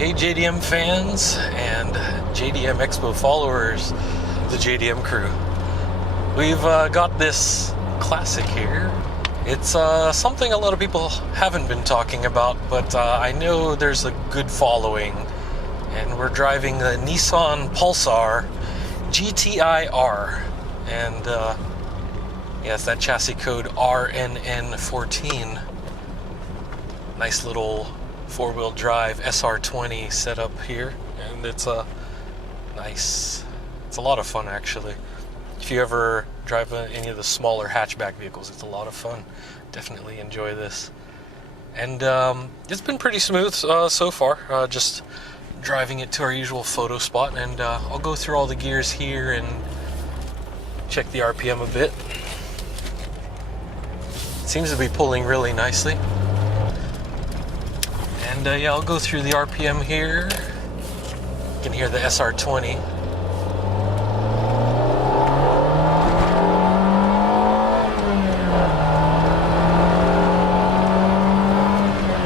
Hey JDM fans and JDM EXPO followers, the JDM crew. We've got this classic here. It's something a lot of people haven't been talking about, but I know there's a good following. And we're driving the Nissan Pulsar GTI-R. And yes, that chassis code RNN14. Nice little four-wheel drive SR20 setup here, and it's a lot of fun actually. If you ever drive any of the smaller hatchback vehicles, it's a lot of fun. Definitely enjoy this. And it's been pretty smooth so far, just driving it to our usual photo spot, and I'll go through all the gears here and check the RPM a bit. It seems to be pulling really nicely. And yeah, I'll go through the RPM here. You can hear the SR20.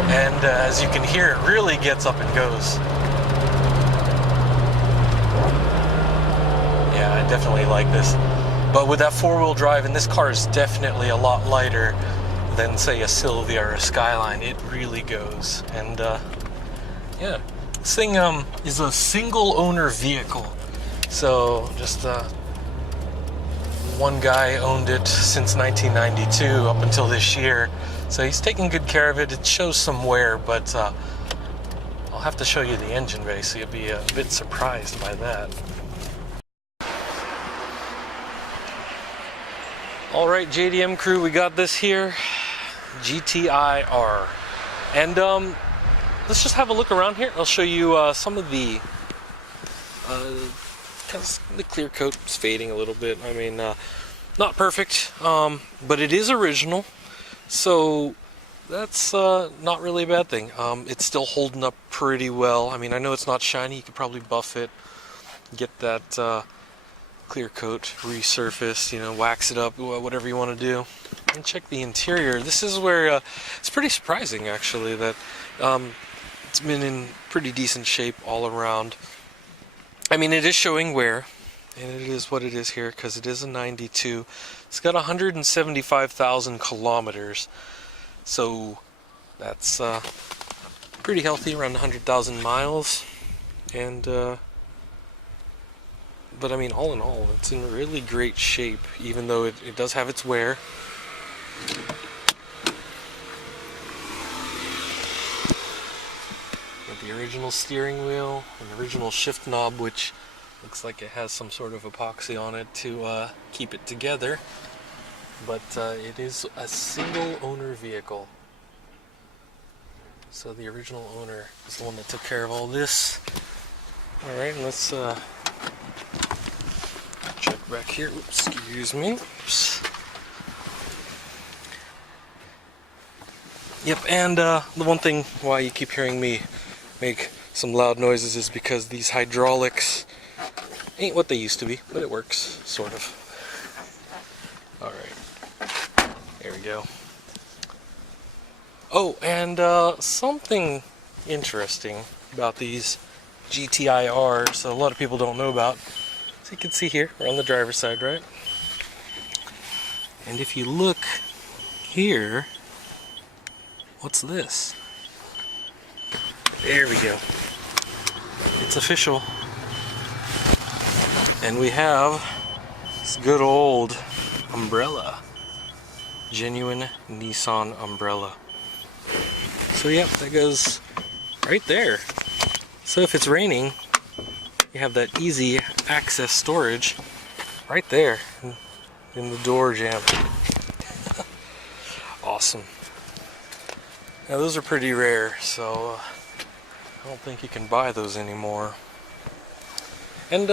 And as you can hear, it really gets up and goes. Yeah, I definitely like this. But with that four-wheel drive, and this car is definitely a lot lighter than, say, a Sylvia or a Skyline. It really goes. And yeah, this thing is a single owner vehicle, so just one guy owned it since 1992 up until this year, so he's taking good care of it. It shows some wear, but I'll have to show you the engine bay, so you'll be a bit surprised by that. Alright, JDM crew, we got this here, GTI-R. And let's just have a look around here. I'll show you some of the the clear coat is fading a little bit. I mean, not perfect, but it is original, so that's not really a bad thing. It's still holding up pretty well. I mean, I know it's not shiny. You could probably buff it, get that clear coat resurfaced, you know, wax it up, whatever you want to do. And check the interior. This is where it's pretty surprising actually that it's been in pretty decent shape all around. I mean, it is showing wear, and it is what it is here because it is a 92. It's got 175,000 kilometers, so that's pretty healthy, around 100,000 miles. And but I mean, all in all, it's in really great shape, even though it does have its wear. Got the original steering wheel, an original shift knob, which looks like it has some sort of epoxy on it to keep it together. But it is a single owner vehicle. So the original owner is the one that took care of all this. Alright, let's check back here. Oops, excuse me. Oops. Yep, and the one thing why you keep hearing me make some loud noises is because these hydraulics ain't what they used to be, but it works, sort of. Alright, there we go. Oh, and something interesting about these GTI-Rs that a lot of people don't know about. So you can see here, we're on the driver's side, right? And if you look here, what's this? There we go. It's official. And we have this good old umbrella. Genuine Nissan umbrella. So yep, that goes right there. So if it's raining, you have that easy access storage right there in the door jamb. Awesome. Now those are pretty rare, so I don't think you can buy those anymore. And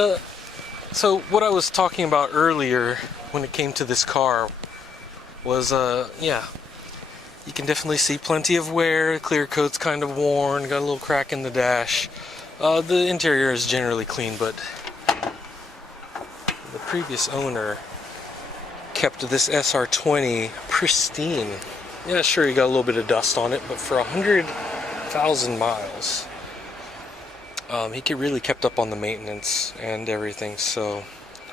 so what I was talking about earlier when it came to this car was, yeah, you can definitely see plenty of wear. Clear coat's kind of worn, got a little crack in the dash. The interior is generally clean, but the previous owner kept this SR20 pristine. Yeah, sure, you got a little bit of dust on it, but for 100,000 miles, He really kept up on the maintenance and everything, so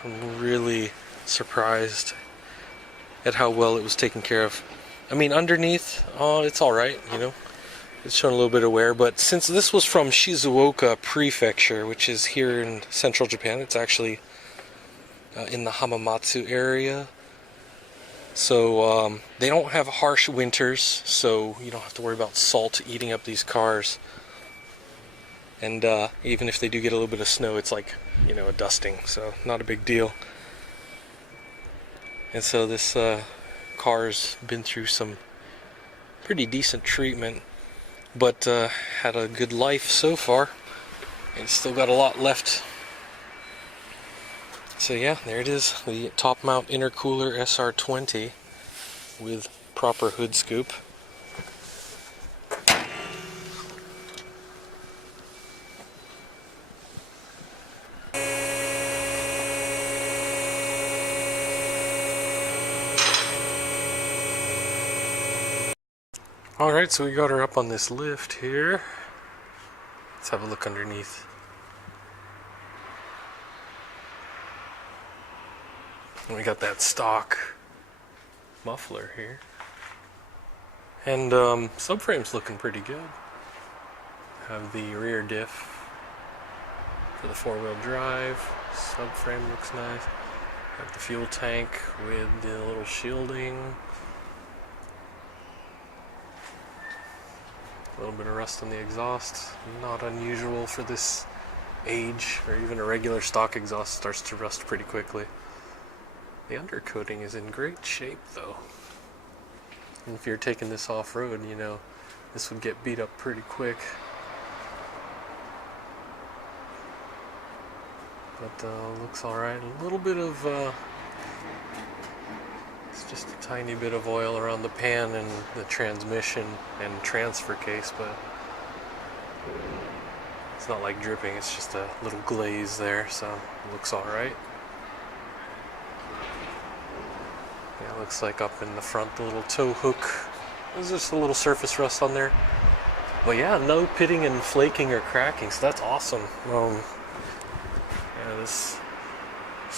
I'm really surprised at how well it was taken care of. I mean, underneath, it's alright, you know. It's showing a little bit of wear, but since this was from Shizuoka Prefecture, which is here in central Japan, it's actually in the Hamamatsu area. So they don't have harsh winters, so you don't have to worry about salt eating up these cars. And even if they do get a little bit of snow, it's like, you know, a dusting, so not a big deal. And so this car's been through some pretty decent treatment, but had a good life so far, and still got a lot left. So yeah, there it is, the top mount intercooler SR20 with proper hood scoop. Alright, so we got her up on this lift here. Let's have a look underneath. And we got that stock muffler here. And subframe's looking pretty good. Have the rear diff for the 4-wheel drive. Subframe looks nice. Have the fuel tank with the little shielding. A little bit of rust on the exhaust. Not unusual for this age, or even a regular stock exhaust starts to rust pretty quickly. The undercoating is in great shape though. And if you're taking this off-road, you know, this would get beat up pretty quick. But looks alright. A little bit of, it's just a tiny bit of oil around the pan and the transmission and transfer case, but it's not like dripping, it's just a little glaze there, so it looks alright. Yeah, it looks like up in the front, the little tow hook, there's just a little surface rust on there. But yeah, no pitting and flaking or cracking, so that's awesome. Yeah, this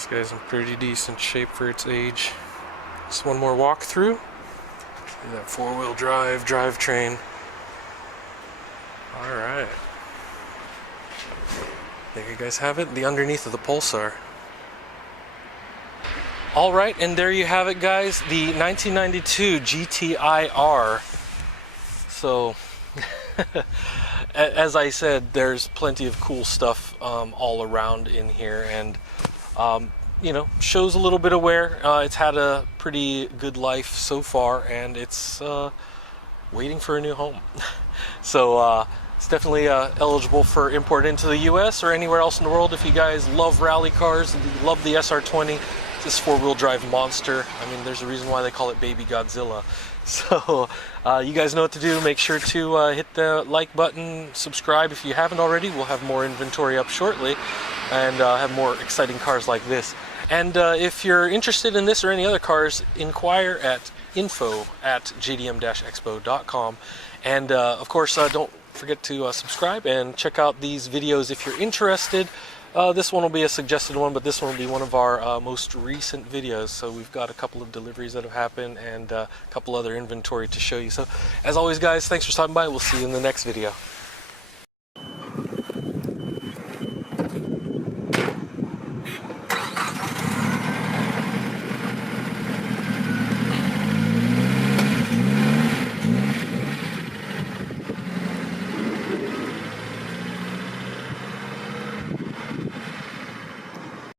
guy's in pretty decent shape for its age. Just one more walkthrough. That 4-wheel drive drivetrain. Alright. There you guys have it, the underneath of the Pulsar. Alright, and there you have it, guys, the 1992 GTI-R. So, as I said, there's plenty of cool stuff all around in here, and you know, shows a little bit of wear. It's had a pretty good life so far, and it's waiting for a new home. So it's definitely eligible for import into the US or anywhere else in the world. If you guys love rally cars, love the SR20, this 4-wheel drive monster. I mean, there's a reason why they call it Baby Godzilla. So you guys know what to do. Make sure to hit the like button, subscribe if you haven't already. We'll have more inventory up shortly, and have more exciting cars like this. And if you're interested in this or any other cars, inquire at info@jdm-expo.com. And of course, don't forget to subscribe and check out these videos if you're interested. This one will be a suggested one, but this one will be one of our most recent videos. So we've got a couple of deliveries that have happened and a couple other inventory to show you. So as always, guys, thanks for stopping by. We'll see you in the next video.